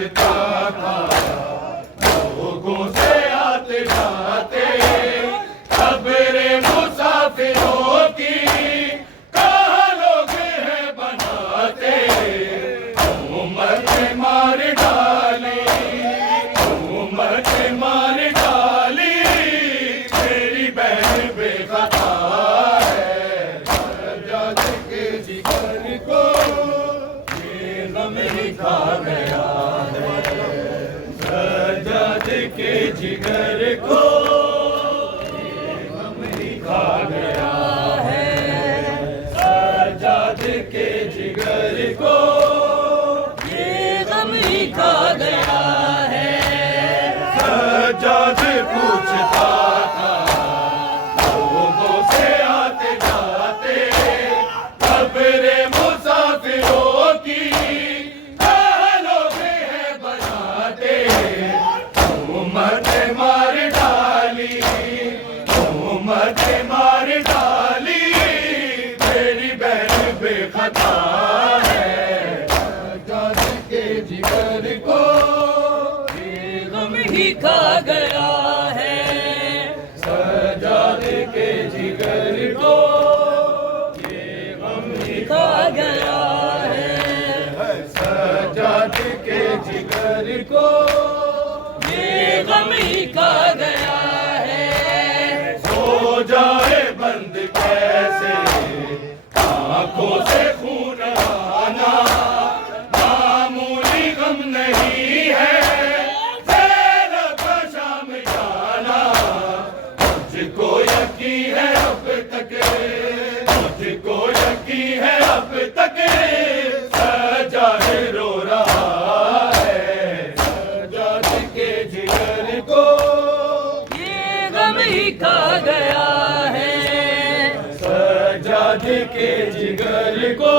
पूछता था लोगों से आते जाते, खबरे मुसाफिरों की कहाँ लोग हैं बनाते। उम्मत मार डाली, उम्मत मार डाली, मेरी बहन बेखता है। सज्जाद के जिगर को ये गम ही खा गया है। सज्जाद के जिगर को ये गम ही खा गया है। सज्जाद के जिगर को ये गम ही खा गया है। सज्जाद पूछता था लोगों से आते जाते, खबरे मुसाफिरों की कहाँ लोग हैं बनाते। उम्मत मार डाली, उम्मत मार डाली, मेरी बहन बेखता है। सज्जाद के जिगर को ये गम ही खा गया है। सज्जाद के जिगर को ये गम ही खा गया है। सज्जाद के जिगर को ये गम ही खा गया है। सो जाए बंद कैसे आंखों से खून आना, मामूली गम नहीं है ज़ैनब का शाम जाना। मुझको यकीन है अब तक, मुझको यकीन है अब तक, सज्जाद रो रहा है। सज्जाद के जिगर को ये गम ही खा गया है। सज्जाद के जिगर को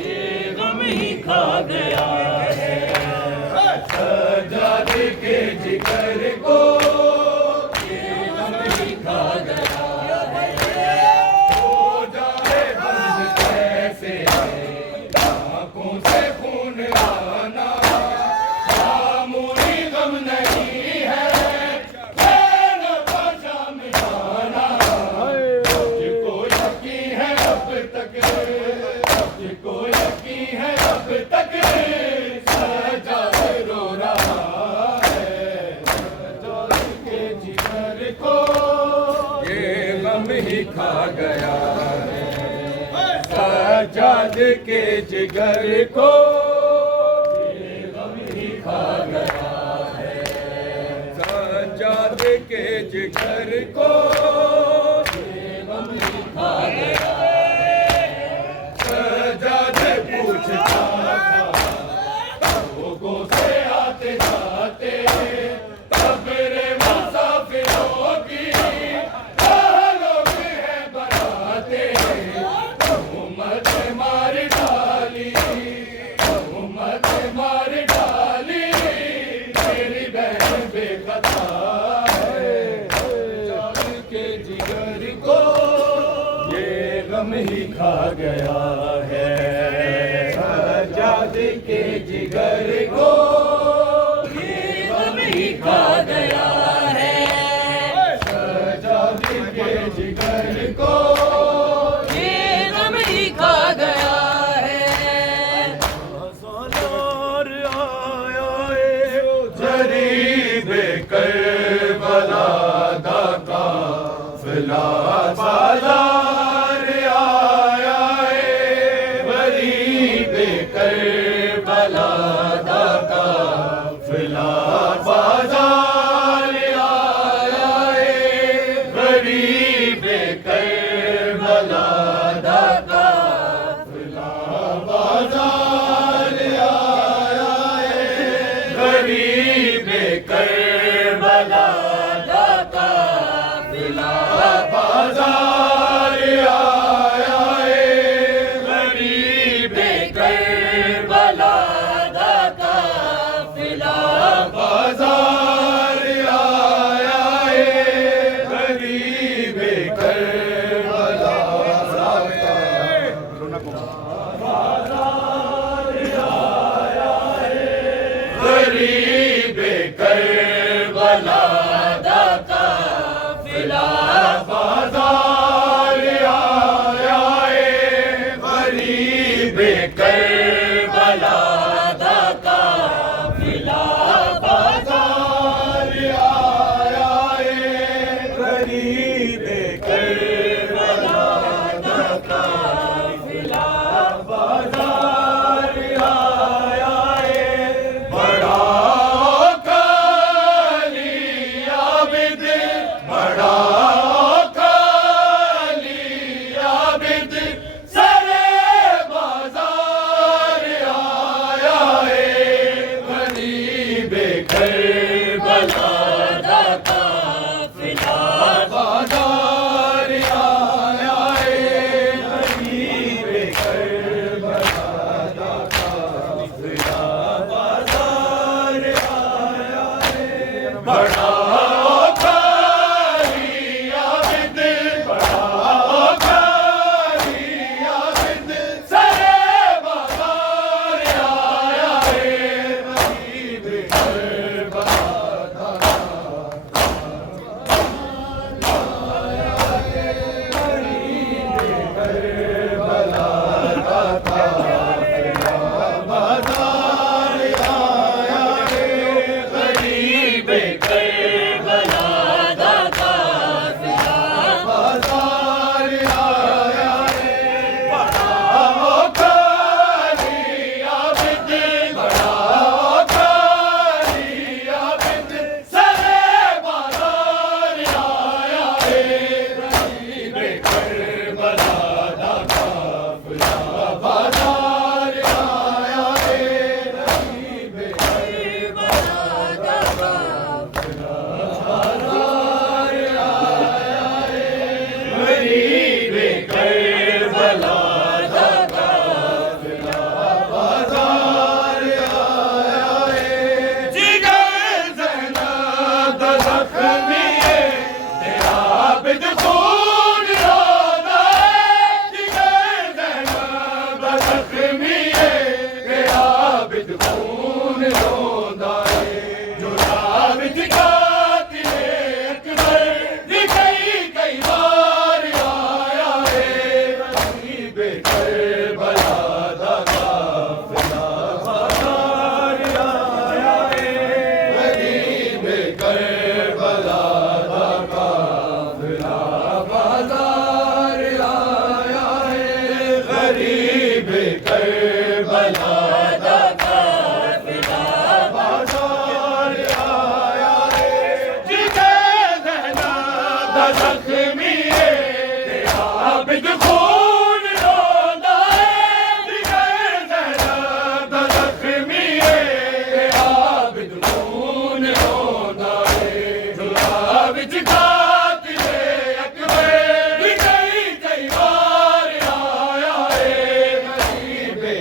ये गम ही खा गया है। सज्जाद के जिगर को ये गम ही खा गया है। हो जाए बंद कैसे आंखों से खून आना, मामूली गम नहीं है ज़ैनब का शाम जाना। मुझको यकीन है अब तक, मुझको यकीन है अब तक, सज्जाद रो रहा है। सज्जाद के जिगर को ये गम ही खा गया है। सज्जाद के जिगर को ये गम ही खा गया है। सज्जाद के जिगर को ये गम ही खा गया है। सज्जाद पूछता था लोगों से आते जाते, खबरे मुसाफिरों की कहाँ लोग हैं बनाते। उम्मत मार डाली, उम्मत मार डाली, मेरी बहन बेखता है। सज्जाद के जिगर को ये गम ही खा गया है। सज्जाद के जिगर को ये गम ही खा गया है। सज्जाद के जिगर को ये गम ही खा गया है। सालार आया जरीब करबला दा काफिला, बाजार आया गरीब करबला दा काफिला, बाजार आया गरीब करबला दा काफिला, बाजार आया गरीब करबला दा काफिला, बाजार आया गरीब करबला दा काफिला, बाजार आया गरीब करबला दा काफिला, बाजार आया करबला दा काफिला बाजार आया है गरीब करबला दा काफिला बाजार आया है बड़ा काली आबिद बड़ा करबला दा काफिला बाजार आया है गरीब करबला दा काफिला बाजार आया है बड़ा काली आबिद बड़ा काली आबिद सरे बाजार आया है गरीब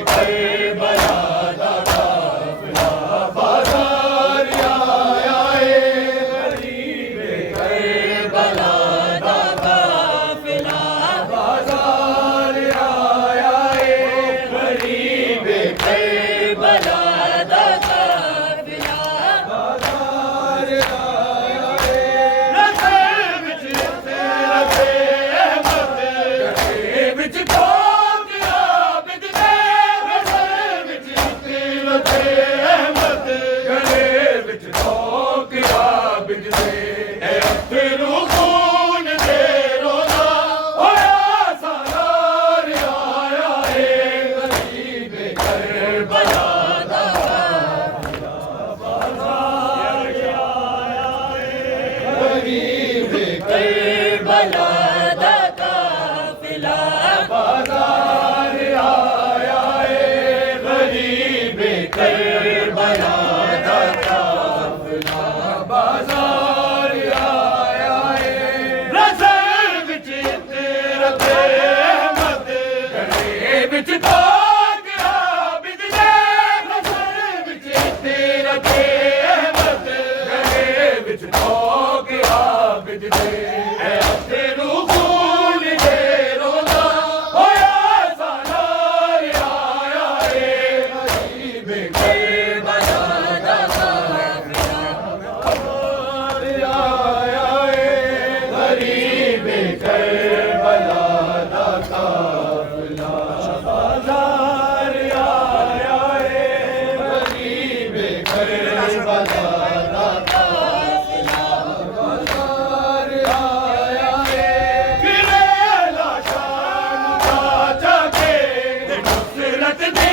करबला रटते